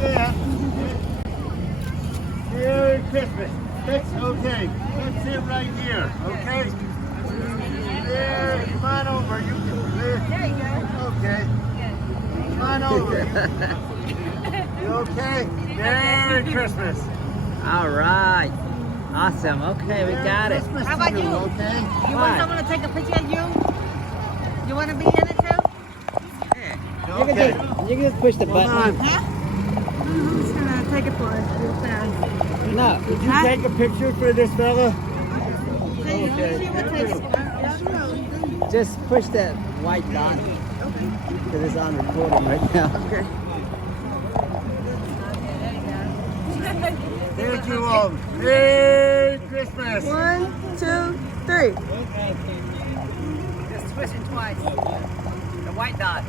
Yeah. Merry Christmas. That's okay. Let's sit right here, okay? There, come on over. You can There you go. Okay. Come on over. You okay? Merry Christmas. All right. Awesome. Okay, we got it. Christmas How about to you? Okay. You want someone to take a picture of you? You want to be in it too? Okay. You can just push the Hold button. on. Huh? I'm just going to take it for us real fast. No. Did you take a picture for this fella? See, Okay. she would take it. Just push that white dot. Because it's on recording right now. Okay. Thank you all. Merry Christmas. 1, 2, 3. Just push it twice. The white dot.